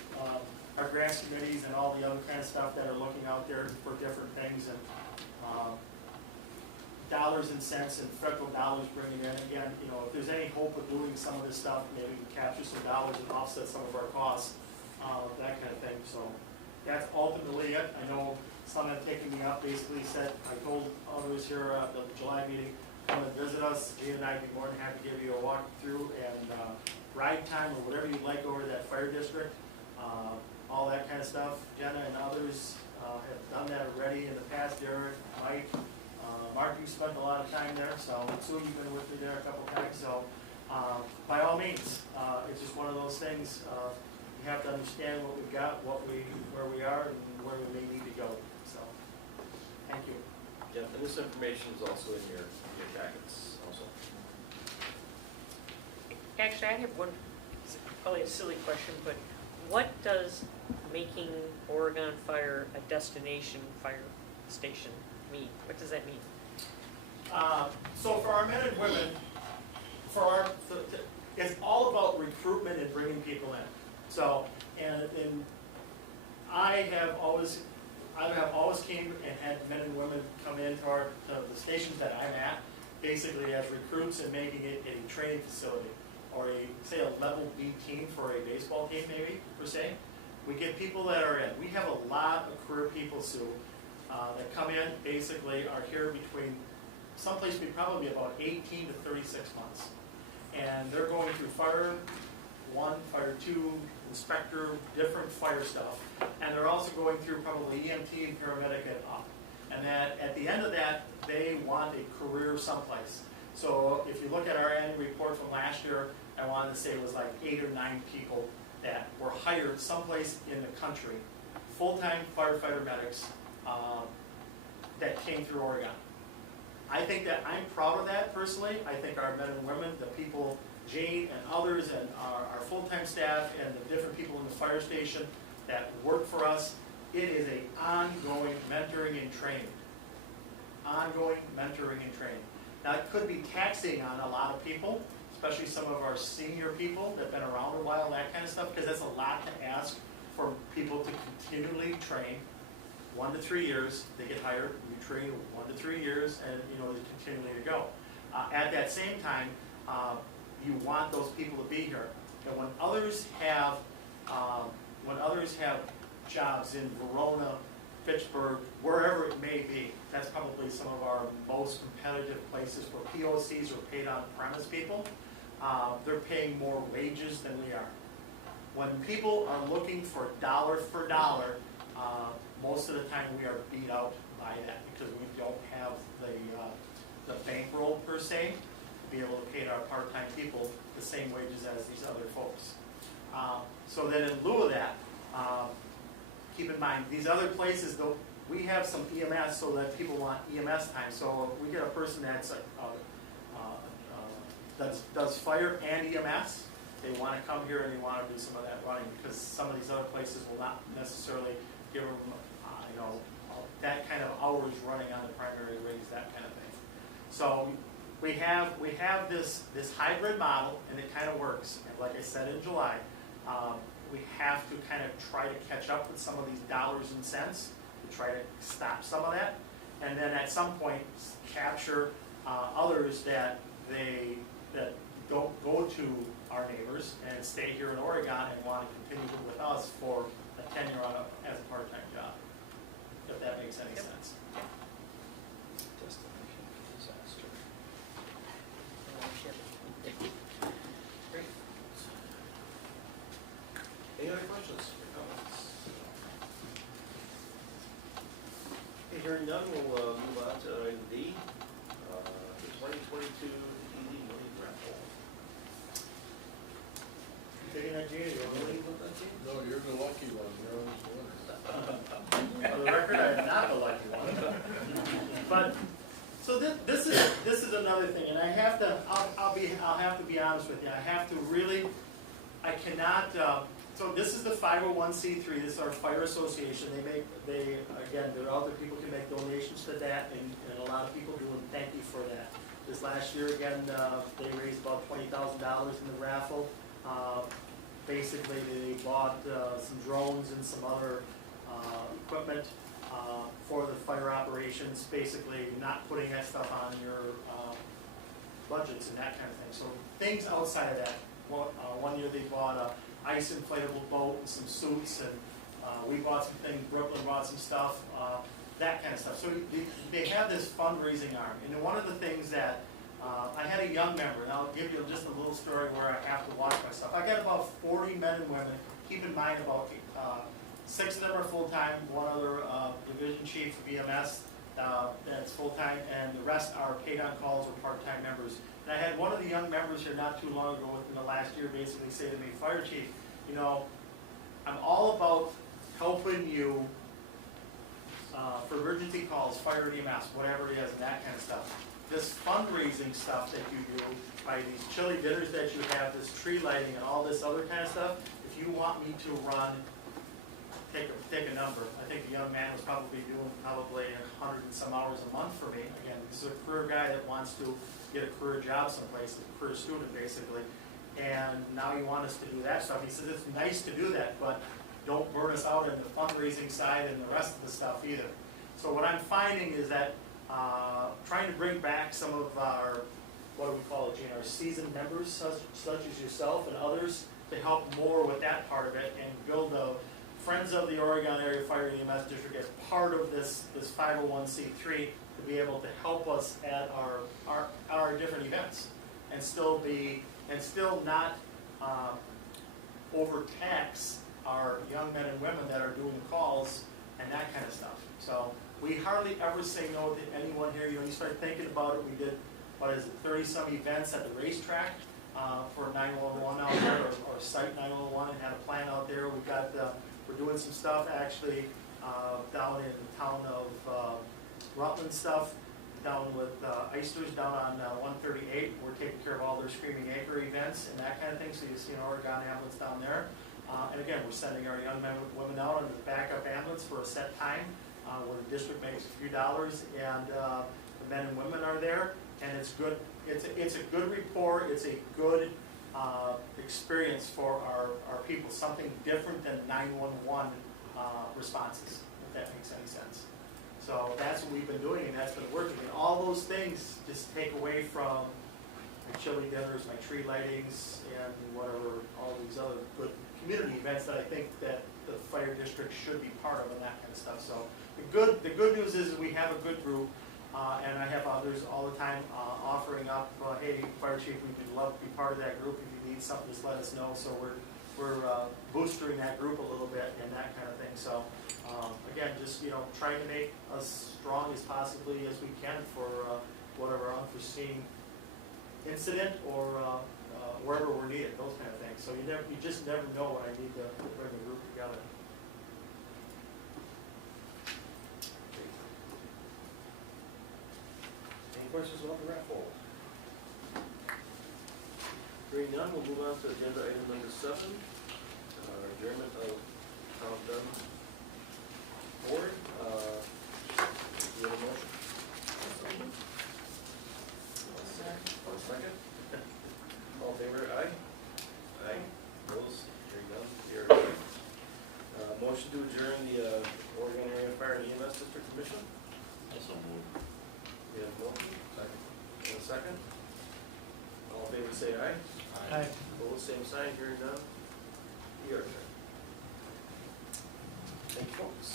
our grants committees and all the other kind of stuff that are looking out there for different things and dollars and cents and federal dollars bringing in. Again, if there's any hope of doing some of this stuff, maybe we can capture some dollars and offset some of our costs, that kind of thing. So that's ultimately it. I know some have taken me up, basically said, I told others here at the July meeting, come and visit us. Gene and I'd be more than happy to give you a walk through and ride time or whatever you'd like over that fire district, all that kind of stuff. Jenna and others have done that already in the past. Derek, Mike, Mark, you spent a lot of time there, so Sue, you've been with me there a couple times. So by all means, it's just one of those things. You have to understand what we've got, where we are, and where we may need to go. So, thank you. Yeah, and this information is also in your packets also. Actually, I have one, probably a silly question, but what does making Oregon Fire a destination fire station mean? What does that mean? So for our men and women, it's all about recruitment and bringing people in. So, and I have always came and had men and women come into to the stations that I'm at, basically as recruits and making it a training facility or say a level B team for a baseball team maybe, per se. We get people that are in. We have a lot of career people, Sue, that come in, basically are here between someplace probably about 18 to 36 months. And they're going through fire 1, fire 2, inspector, different fire stuff. And they're also going through probably EMT and paramedic and up. And that at the end of that, they want a career someplace. So if you look at our annual report from last year, I wanted to say it was like 8 or 9 people that were hired someplace in the country, full-time firefighter medics that came through Oregon. I think that I'm proud of that personally. I think our men and women, the people, Jane and others, and our full-time staff and the different people in the fire station that work for us, it is an ongoing mentoring and training. Ongoing mentoring and training. Now it could be taxing on a lot of people, especially some of our senior people that have been around a while, that kind of stuff, because that's a lot to ask for people to continually train. 1 to 3 years, they get hired, you train 1 to 3 years, and continually to go. At that same time, you want those people to be here. And when others have jobs in Verona, Pittsburgh, wherever it may be, that's probably some of our most competitive places where POCs or paid on premise people. They're paying more wages than we are. When people are looking for dollar for dollar, most of the time we are beat out by that because we don't have the bankroll per se to be able to pay our part-time people the same wages as these other folks. So then in lieu of that, keep in mind these other places, we have some EMS so that people want EMS time. So we get a person that's does fire and EMS. They want to come here and they want to do some of that running because some of these other places will not necessarily give them, that kind of hours running on the primary rigs, that kind of thing. So we have this hybrid model, and it kind of works. And like I said in July, we have to kind of try to catch up with some of these dollars and cents to try to stop some of that, and then at some point capture others that don't go to our neighbors and stay here in Oregon and want to continue with us for a tenure as a part-time job, if that makes any sense. Disaster. Great. Any other questions or comments? Okay, hearing none, we'll move on to item D, the 2022 ED money raffle. Taking that, Gene, you want to leave with that, Gene? No, you're the lucky one, you're always the winner. For the record, I am not the lucky one. But so this is another thing, and I have to I'll have to be honest with you. I cannot. So this is the 501c3. This is our fire association. There are other people can make donations to that, and a lot of people do, and thank you for that. This last year, again, they raised about $20,000 in the raffle. Basically, they bought some drones and some other equipment for the fire operations, basically not putting that stuff on your budgets and that kind of thing. So things outside of that. One year they bought a ice inflatable boat and some suits, and we bought some things, Brooklyn bought some stuff, that kind of stuff. So they have this fundraising arm. And one of the things that I had a young member, and I'll give you just a little story where I have to watch myself. I got about 40 men and women. Keep in mind about 6 of them are full-time, one other division chief of EMS that's full-time, and the rest are paid-on calls or part-time members. And I had one of the young members here not too long ago within the last year basically say to me, Fire Chief, I'm all about helping you for emergency calls, fire and EMS, whatever it is, and that kind of stuff. This fundraising stuff that you do by these chili dinners that you have, this tree lighting and all this other kind of stuff, if you want me to run, take a number. I think the young man was probably doing 100 and some hours a month for me. Again, this is a career guy that wants to get a career job someplace, a career student basically. And now you want us to do that stuff. He says it's nice to do that, but don't burn us out in the fundraising side and the rest of the stuff either. So what I'm finding is that trying to bring back some of our, what do we call it, Gene, our seasoned members, such as yourself and others, to help more with that part of it and build the Friends of the Oregon Area Fire and EMS District as part of this 501c3 to be able to help us at our different events and still not overtax our young men and women that are doing calls and that kind of stuff. So we hardly ever say no to anyone here. You start thinking about it. We did, 30-some events at the racetrack for 911 out there, or Site 911, and had a plan out there. We're doing some stuff actually down in the town of Rutland stuff, down with Eisters down on 138. We're taking care of all their Screaming Acre events and that kind of thing. So you see an Oregon ambulance down there. And again, we're sending our young men and women out on the backup ambulance for a set time where the district makes a few dollars, and the men and women are there, and it's good. It's a good rapport. It's a good experience for our people. Something different than 911 responses, if that makes any sense. So that's what we've been doing, and that's been working. And all those things just take away from my chili dinners, my tree lightings, and whatever, all these other good community events that I think that the fire district should be part of, and that kind of stuff. So the good news is we have a good group, and I have others all the time offering up, hey, Fire Chief, we'd love to be part of that group. If you need something, just let us know. So we're boosting that group a little bit and that kind of thing. So again, just trying to make us strong as possibly as we can for whatever unforeseen incident or wherever we're needed, those kind of things. So you just never know when I need to bring a group together. questions about the raffle? Hearing none, we'll move on to agenda item number 7, adjournment of town done board. Do you have a motion? One second. All in favor, aye? Aye. Opposed, hearing none, we are adjourned. Motion to adjourn the Oregon Area Fire and EMS District Commission. Also move. We have a motion. Second. And a second. All in favor, say aye. Aye. Opposed, same sign, hearing none. We are adjourned. Thank you, folks.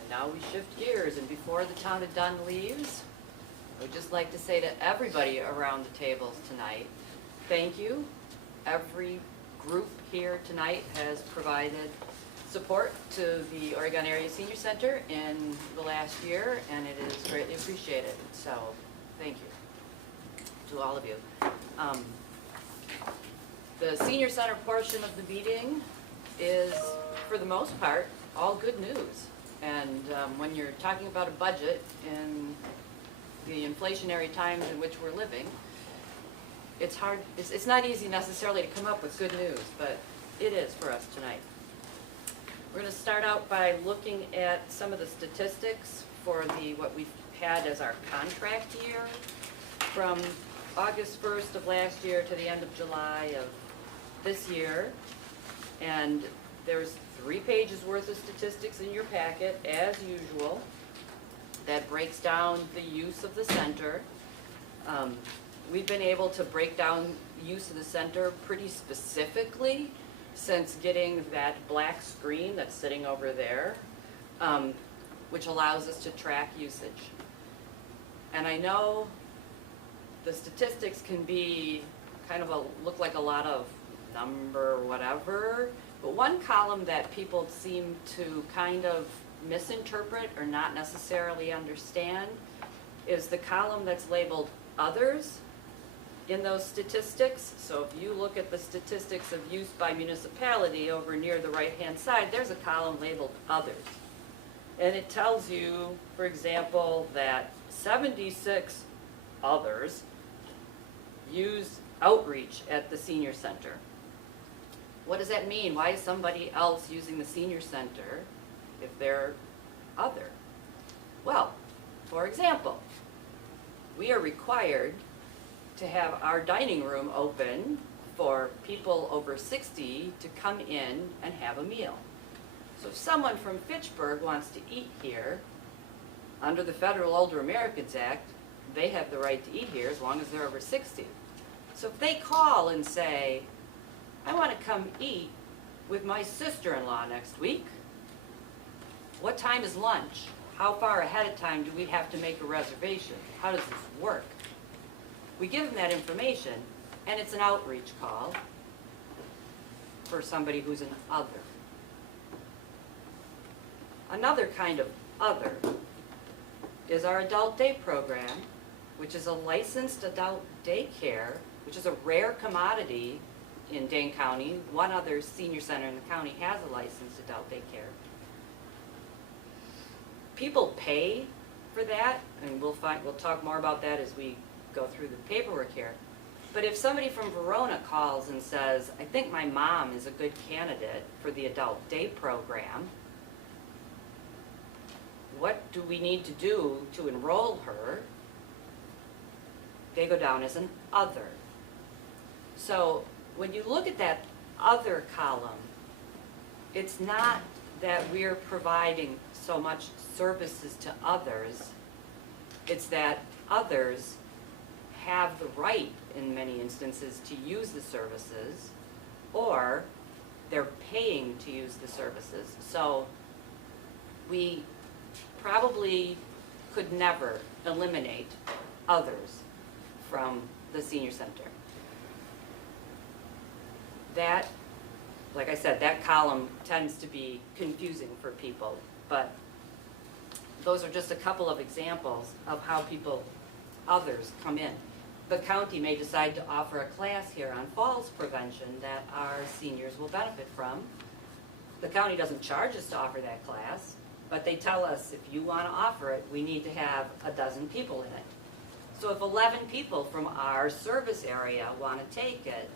And now we shift gears, and before the town of Dunn leaves, I would just like to say to everybody around the tables tonight, thank you. Every group here tonight has provided support to the Oregon Area Senior Center in the last year, and it is greatly appreciated. So, thank you to all of you. The Senior Center portion of the meeting is, for the most part, all good news. And when you're talking about a budget in the inflationary times in which we're living, it's hard, it's not easy necessarily to come up with good news, but it is for us tonight. We're gonna start out by looking at some of the statistics for what we've had as our contract year from August 1st of last year to the end of July of this year. And there's 3 pages worth of statistics in your packet, as usual, that breaks down the use of the center. We've been able to break down use of the center pretty specifically since getting that black screen that's sitting over there, which allows us to track usage. And I know the statistics can be kind of look like a lot of number whatever, but one column that people seem to kind of misinterpret or not necessarily understand is the column that's labeled others in those statistics. So if you look at the statistics of use by municipality over near the right-hand side, there's a column labeled others. And it tells you, for example, that 76 others use outreach at the senior center. What does that mean? Why is somebody else using the senior center if they're other? Well, for example, we are required to have our dining room open for people over 60 to come in and have a meal. So if someone from Fitchburg wants to eat here, under the Federal Older Americans Act, they have the right to eat here as long as they're over 60. So if they call and say, I want to come eat with my sister-in-law next week, what time is lunch? How far ahead of time do we have to make a reservation? How does this work? We give them that information, and it's an outreach call for somebody who's an other. Another kind of other is our adult day program, which is a licensed adult daycare, which is a rare commodity in Dane County. One other senior center in the county has a licensed adult daycare. People pay for that, and we'll talk more about that as we go through the paperwork here. But if somebody from Verona calls and says, I think my mom is a good candidate for the adult day program, what do we need to do to enroll her? They go down as an other. So when you look at that other column, it's not that we're providing so much services to others, it's that others have the right, in many instances, to use the services, or they're paying to use the services. So we probably could never eliminate others from the senior center. That, like I said, that column tends to be confusing for people, but those are just a couple of examples of how others come in. The county may decide to offer a class here on falls prevention that our seniors will benefit from. The county doesn't charge us to offer that class. But they tell us, if you want to offer it, we need to have 12 people in it. So if 11 people from our service area want to take it,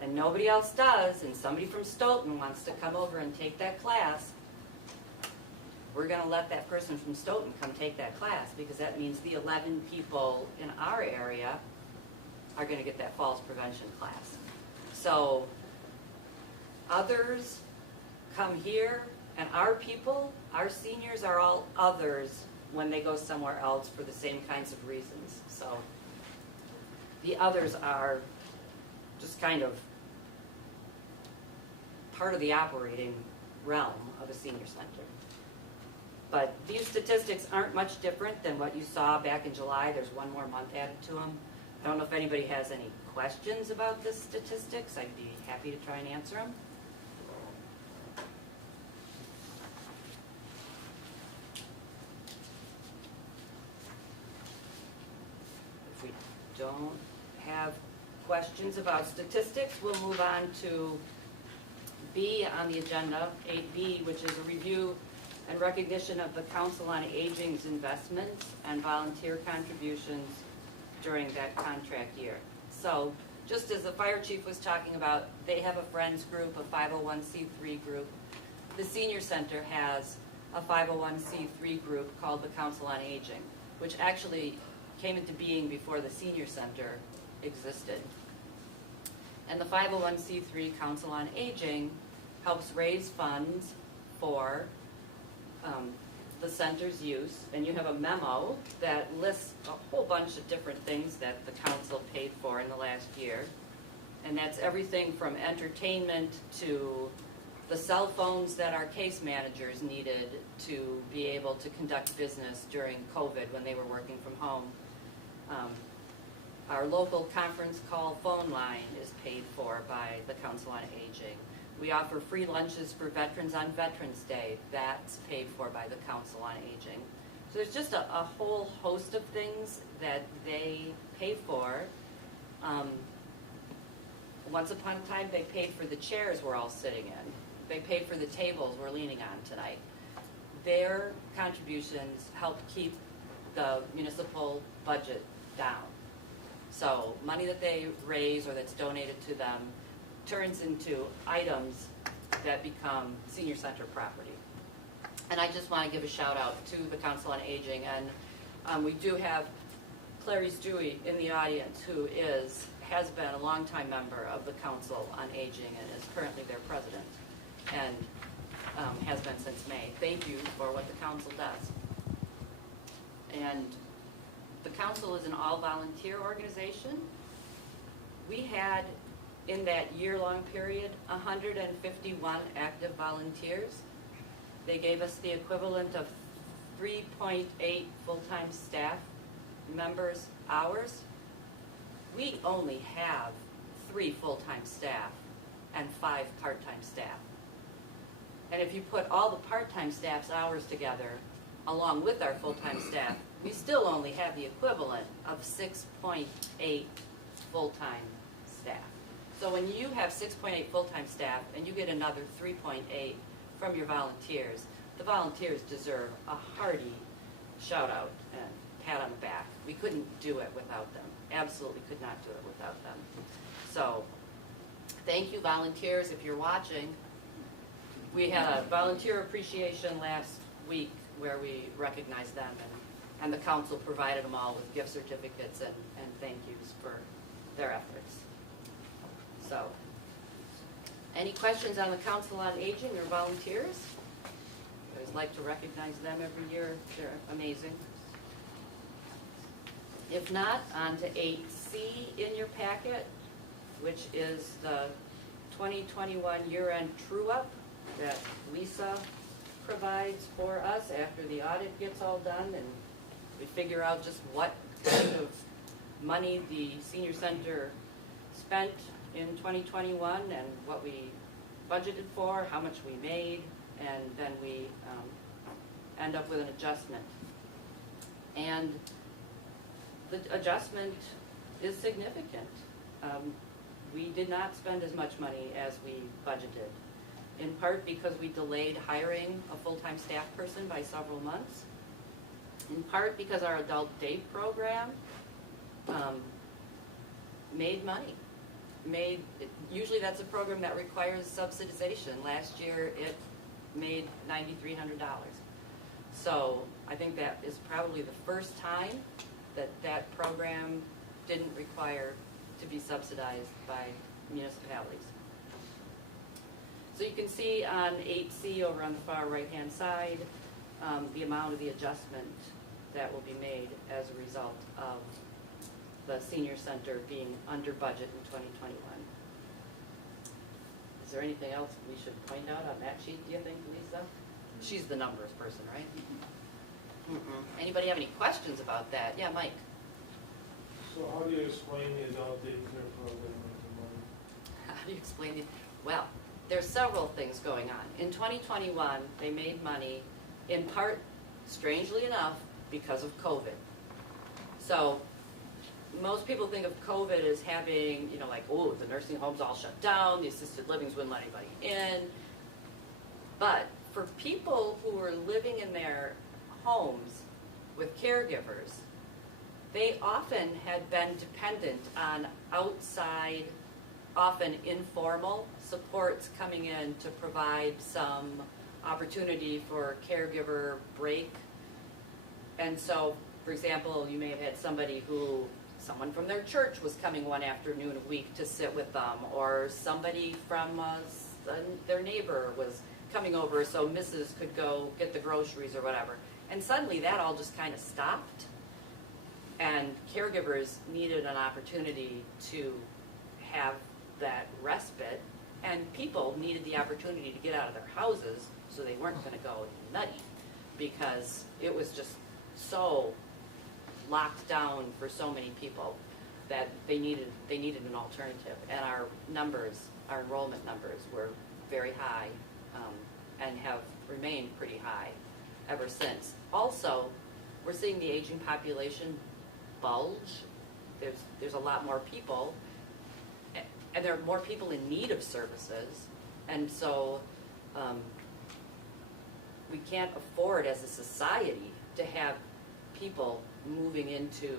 and nobody else does, and somebody from Stoughton wants to come over and take that class, we're going to let that person from Stoughton come take that class, because that means the 11 people in our area are going to get that falls prevention class. So others come here, and our people, our seniors, are all others when they go somewhere else for the same kinds of reasons. So the others are just kind of part of the operating realm of a senior center. But these statistics aren't much different than what you saw back in July. There's one more month added to them. I don't know if anybody has any questions about the statistics. I'd be happy to try and answer them. If we don't have questions about statistics, we'll move on to B on the agenda, 8B, which is a review and recognition of the Council on Aging's investments and volunteer contributions during that contract year. So, just as the fire chief was talking about, they have a friends group, a 501c3 group. The senior center has a 501c3 group called the Council on Aging, which actually came into being before the senior center existed. And the 501c3 Council on Aging helps raise funds for the center's use, and you have a memo that lists a whole bunch of different things that the council paid for in the last year. And that's everything from entertainment to the cell phones that our case managers needed to be able to conduct business during COVID when they were working from home. Our local conference call phone line is paid for by the Council on Aging. We offer free lunches for veterans on Veterans Day. That's paid for by the Council on Aging. So there's just a whole host of things that they pay for. Once upon a time, they paid for the chairs we're all sitting in. They paid for the tables we're leaning on tonight. Their contributions help keep the municipal budget down. So money that they raise or that's donated to them turns into items that become senior center property. And I just want to give a shout out to the Council on Aging, and we do have Clarice Dewey in the audience, who has been a longtime member of the Council on Aging and is currently their president, and has been since May. Thank you for what the council does. And the council is an all-volunteer organization. We had, in that year-long period, 151 active volunteers. They gave us the equivalent of 3.8 full-time staff members hours. We only have 3 full-time staff and 5 part-time staff. And if you put all the part-time staff's hours together, along with our full-time staff, we still only have the equivalent of 6.8 full-time staff. So when you have 6.8 full-time staff and you get another 3.8 from your volunteers, the volunteers deserve a hearty shout out and pat on the back. We couldn't do it without them. Absolutely could not do it without them. So thank you, volunteers, if you're watching. We had a volunteer appreciation last week where we recognized them, and the council provided them all with gift certificates and thank yous for their efforts. So, any questions on the Council on Aging or volunteers? I always like to recognize them every year. They're amazing. If not, on to 8C in your packet, which is the 2021 year-end true-up that Lisa provides for us after the audit gets all done, and we figure out just what kind of money the senior center spent in 2021 and what we budgeted for, how much we made, and then we end up with an adjustment. And the adjustment is significant. We did not spend as much money as we budgeted. in part because we delayed hiring a full-time staff person by several months, in part because our adult day program made money. Usually that's a program that requires subsidization. Last year it made $9,300. So I think that is probably the first time that that program didn't require to be subsidized by municipalities. So you can see on 8C over on the far right-hand side, the amount of the adjustment that will be made as a result of the senior center being under budget in 2021. Is there anything else we should point out on that sheet, do you think, Lisa? She's the numbers person, right? Anybody have any questions about that? Yeah, Mike? So how do you explain the adult daycare program with the money? How do you explain it? Well, there's several things going on. In 2021, they made money in part, strangely enough, because of COVID. So most people think of COVID as having, like, oh, the nursing homes all shut down, the assisted livings wouldn't let anybody in. But for people who were living in their homes with caregivers, they often had been dependent on outside, often informal supports coming in to provide some opportunity for caregiver break. And so, for example, you may have had someone from their church was coming one afternoon a week to sit with them, or somebody from their neighbor was coming over so Mrs. could go get the groceries or whatever. And suddenly that all just kind of stopped, and caregivers needed an opportunity to have that respite, and people needed the opportunity to get out of their houses so they weren't going to go nutty, because it was just so locked down for so many people that they needed an alternative. And our enrollment numbers were very high, and have remained pretty high ever since. Also, we're seeing the aging population bulge. There's a lot more people, and there are more people in need of services, and so we can't afford as a society to have people moving into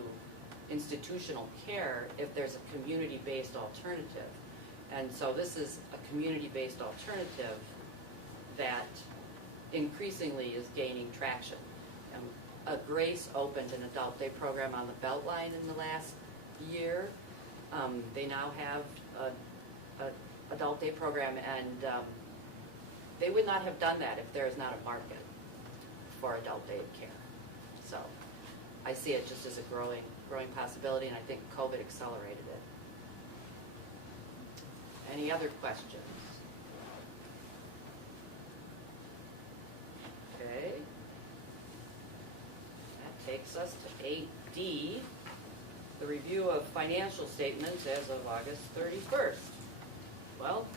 institutional care if there's a community-based alternative. And so this is a community-based alternative that increasingly is gaining traction. Grace opened an adult day program on the Beltline in the last year. They now have an adult day program, and they would not have done that if there is not a market for adult day care. So I see it just as a growing possibility, and I think COVID accelerated it. Any other questions? Okay. That takes us to 8D, the review of financial statements as of August 31st. Well,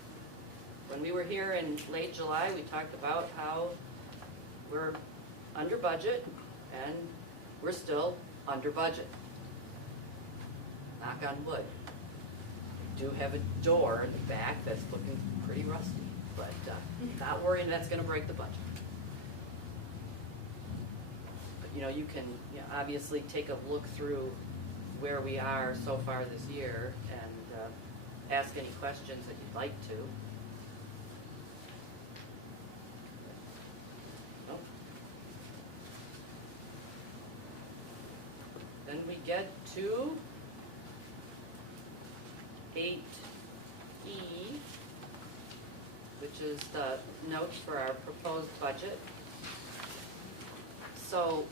when we were here in late July, we talked about how we're under budget, and we're still under budget. Knock on wood. We do have a door in the back that's looking pretty rusty, but not worrying that's going to break the budget. But you can obviously take a look through where we are so far this year and ask any questions that you'd like to. Then we get to 8E, which is the notes for our proposed budget. So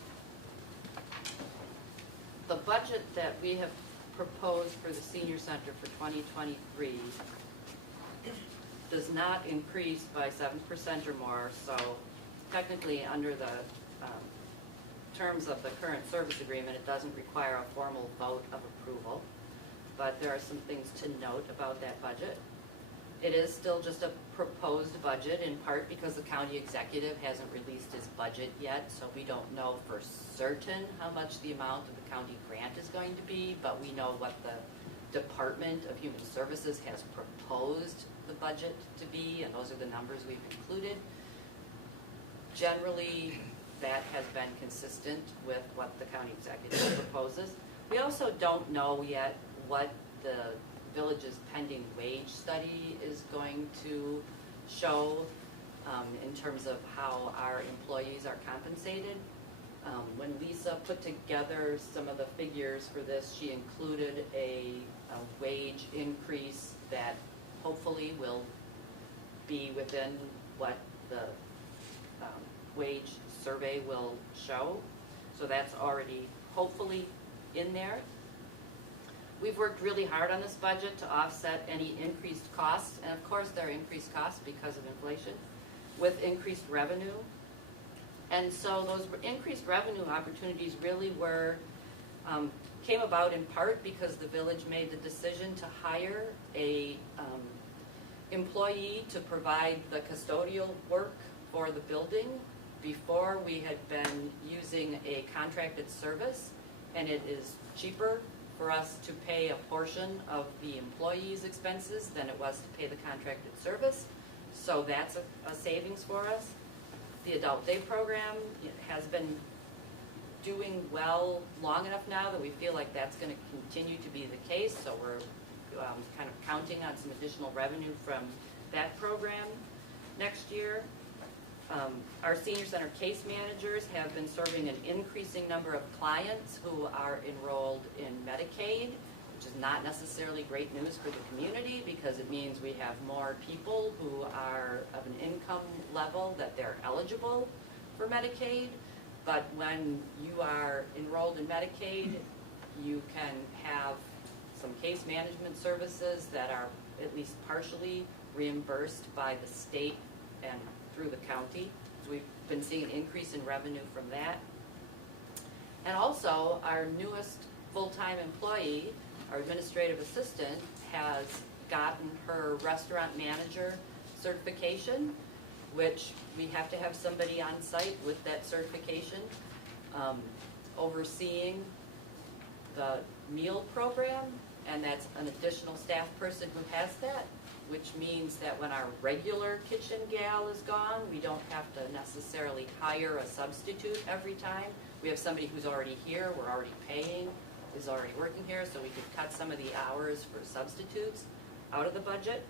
the budget that we have proposed for the senior center for 2023 does not increase by 7% or more, so technically under the terms of the current service agreement, it doesn't require a formal vote of approval, but there are some things to note about that budget. It is still just a proposed budget, in part because the county executive hasn't released his budget yet, so we don't know for certain how much the amount of the county grant is going to be, but we know what the Department of Human Services has proposed the budget to be, and those are the numbers we've included. Generally, that has been consistent with what the county executive proposes. We also don't know yet what the village's pending wage study is going to show in terms of how our employees are compensated. When Lisa put together some of the figures for this, she included a wage increase that hopefully will be within what the wage survey will show. So that's already hopefully in there. We've worked really hard on this budget to offset any increased costs, and of course there are increased costs because of inflation, with increased revenue. And so those increased revenue opportunities really were, came about in part because the village made the decision to hire a employee to provide the custodial work for the building. Before, we had been using a contracted service, and it is cheaper for us to pay a portion of the employee's expenses than it was to pay the contracted service. So that's a savings for us. The adult day program has been doing well long enough now that we feel like that's going to continue to be the case. So we're kind of counting on some additional revenue from that program next year. Our senior center case managers have been serving an increasing number of clients who are enrolled in Medicaid, which is not necessarily great news for the community because it means we have more people who are of an income level that they're eligible for Medicaid. But when you are enrolled in Medicaid, you can have some case management services that are at least partially reimbursed by the state and through the county. So we've been seeing an increase in revenue from that. And also, our newest full-time employee, our administrative assistant, has gotten her restaurant manager certification, which we have to have somebody on site with that certification, overseeing the meal program, and that's an additional staff person who has that, which means that when our regular kitchen gal is gone, we don't have to necessarily hire a substitute every time. We have somebody who's already here, we're already paying, is already working here, so we could cut some of the hours for substitutes out of the budget.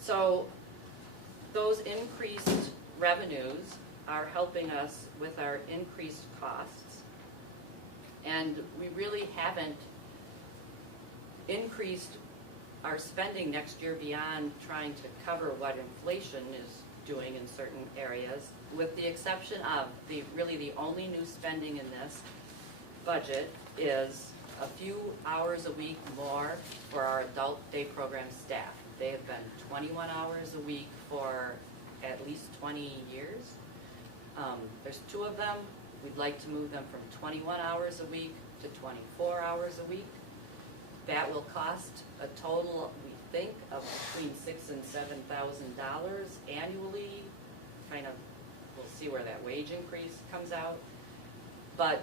So those increased revenues are helping us with our increased costs. And we really haven't increased our spending next year beyond trying to cover what inflation is doing in certain areas, with the exception of really the only new spending in this budget is a few hours a week more for our adult day program staff. They have been 21 hours a week for at least 20 years. There's 2 of them. We'd like to move them from 21 hours a week to 24 hours a week. That will cost a total, we think, of between $6,000 and $7,000 annually. Kind of, we'll see where that wage increase comes out. But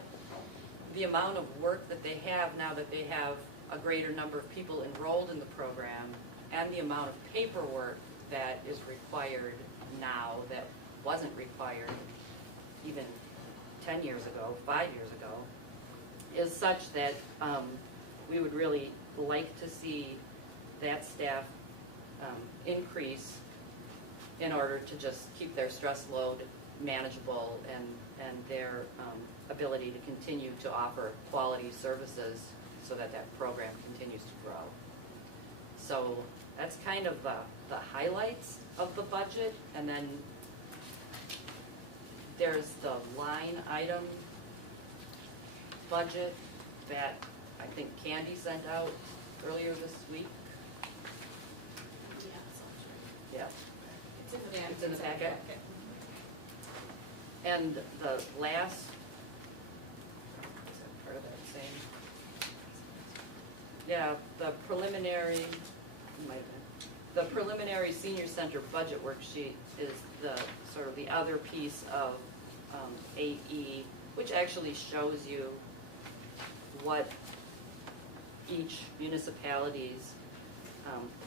the amount of work that they have now that they have a greater number of people enrolled in the program, and the amount of paperwork that is required now that wasn't required even 10 years ago, 5 years ago, is such that we would really like to see that staff increase in order to just keep their stress load manageable and their ability to continue to offer quality services so that that program continues to grow. So that's kind of the highlights of the budget, and then there's the line item budget that I think Candy sent out earlier this week. Yeah. It's in the packet. And the last, is that part of that same? Yeah, the preliminary, the preliminary senior center budget worksheet is the sort of the other piece of 8E, which actually shows you what each municipality's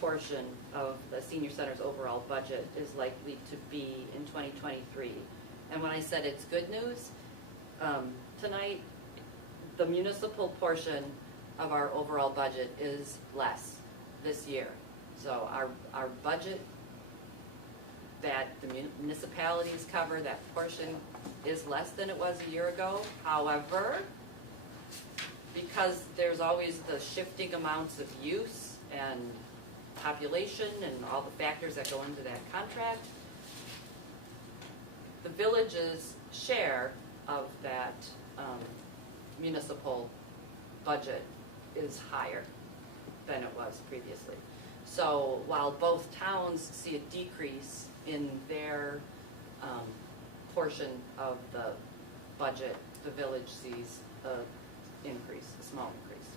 portion of the senior center's overall budget is likely to be in 2023. And when I said it's good news, tonight, the municipal portion of our overall budget is less this year. So our budget that the municipalities cover, that portion is less than it was a year ago. However, because there's always the shifting amounts of use and population and all the factors that go into that contract, the village's share of that municipal budget is higher than it was previously. So while both towns see a decrease in their portion of the budget, the village sees a increase, a small increase.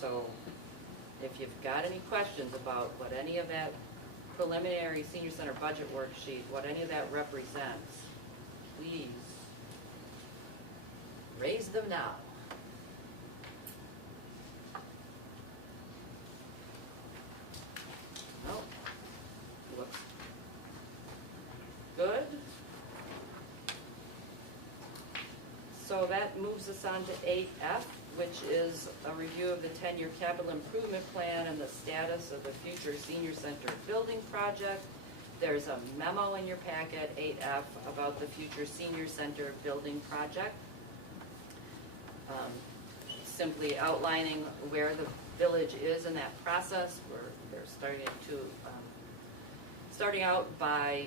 So if you've got any questions about what any of that preliminary senior center budget worksheet, what any of that represents, please raise them now. Oh, looks good. So that moves us on to 8F, which is a review of the 10-year capital improvement plan and the status of the future senior center building project. There's a memo in your packet, 8F, about the future senior center building project. Simply outlining where the village is in that process. They're starting out by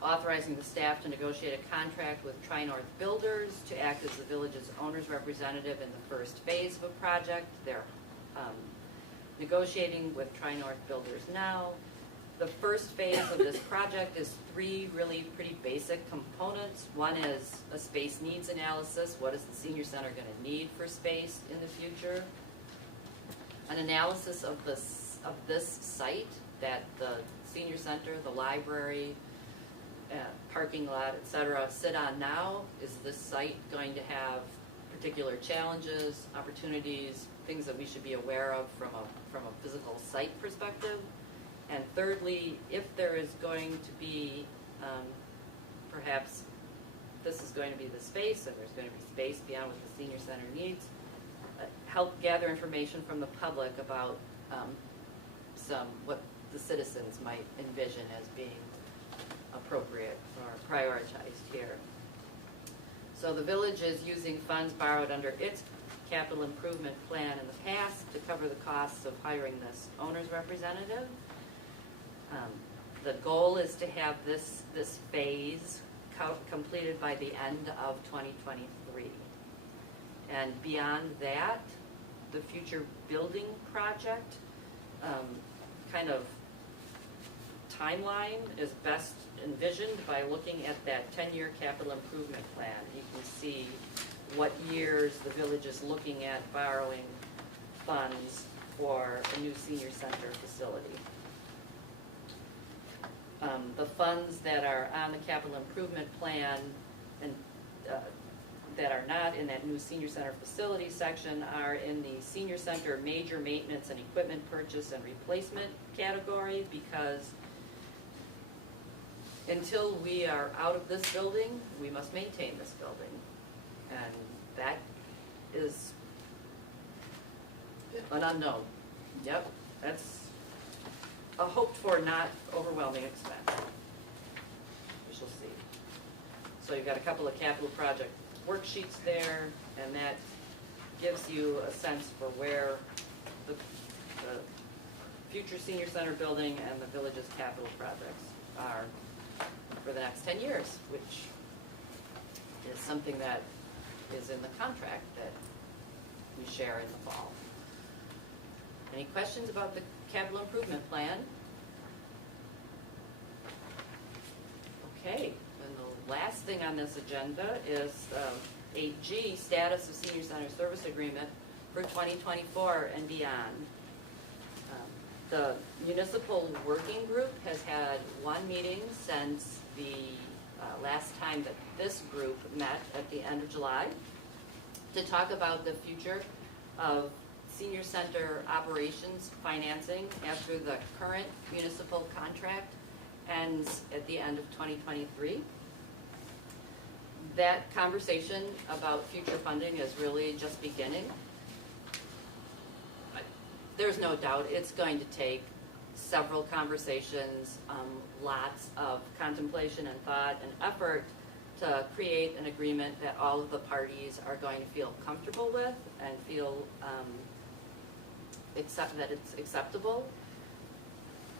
authorizing the staff to negotiate a contract with Tri-North Builders to act as the village's owner's representative in the first phase of a project. They're negotiating with Tri-North Builders now. The first phase of this project is 3 really pretty basic components. One is a space needs analysis. What is the senior center going to need for space in the future? An analysis of this site, that the senior center, the library, parking lot, etc., sit on now. Is this site going to have particular challenges, opportunities, things that we should be aware of from a physical site perspective? And thirdly, if there is going to be, perhaps this is going to be the space, and there's going to be space beyond what the senior center needs, help gather information from the public about what the citizens might envision as being appropriate or prioritized here. So the village is using funds borrowed under its capital improvement plan in the past to cover the costs of hiring this owner's representative. The goal is to have this phase completed by the end of 2023. And beyond that, the future building project kind of timeline is best envisioned by looking at that 10-year capital improvement plan. You can see what years the village is looking at borrowing funds for a new senior center facility. The funds that are on the capital improvement plan and that are not in that new senior center facility section are in the senior center major maintenance and equipment purchase and replacement category, because until we are out of this building, we must maintain this building. And that is an unknown. Yep, that's a hoped for, not overwhelming expense. We shall see. So you've got a couple of capital project worksheets there, and that gives you a sense for where the future senior center building and the village's capital projects are for the next 10 years, which is something that is in the contract that we share in the fall. Any questions about the capital improvement plan? Okay, and the last thing on this agenda is 8G, status of senior center service agreement for 2024 and beyond. The municipal working group has had one meeting since the last time that this group met at the end of July. to talk about the future of senior center operations financing after the current municipal contract ends at the end of 2023. That conversation about future funding is really just beginning. There's no doubt it's going to take several conversations, lots of contemplation and thought and effort to create an agreement that all of the parties are going to feel comfortable with and feel that it's acceptable.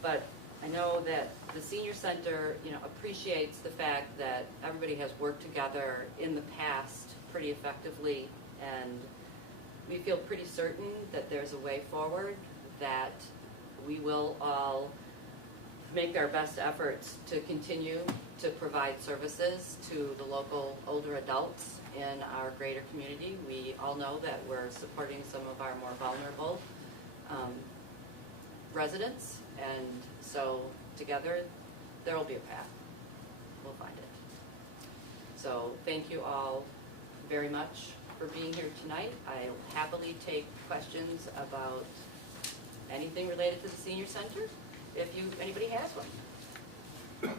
But I know that the senior center, appreciates the fact that everybody has worked together in the past pretty effectively, and we feel pretty certain that there's a way forward, that we will all make our best efforts to continue to provide services to the local older adults in our greater community. We all know that we're supporting some of our more vulnerable residents, and so together there will be a path. We'll find it. So thank you all very much for being here tonight. I'll happily take questions about anything related to the senior center if anybody has one.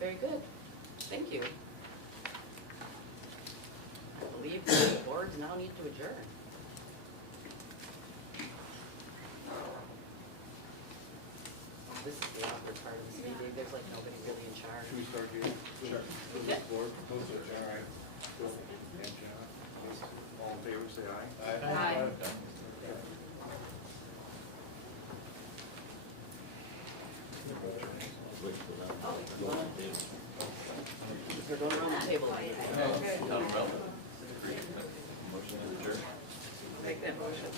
Very good. Thank you. I believe the boards now need to adjourn. This is the awkward part of this meeting. There's like nobody really in charge. Should we start here? Sure. Yeah. Board, proposal, all right. Bill and John. All in favor, say aye. Aye. They're going around the table. Motion to adjourn. Make that motion.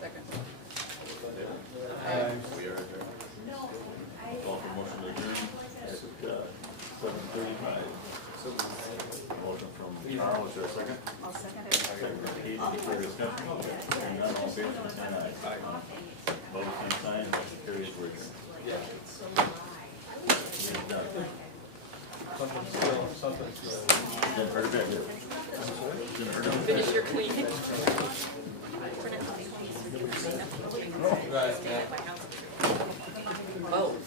Second. We are adjourned. Call for motion to adjourn at 7:35. Motion from Charles, is there a second? I'll second it. Second from Katie, any further discussion? Hearing none, all in favor, say aye. Opposed, same sign, motion carries, we're adjourned. Meeting done. Didn't hurt that, did it? Didn't hurt that. Finish your cleaning. Right, yeah. Oh.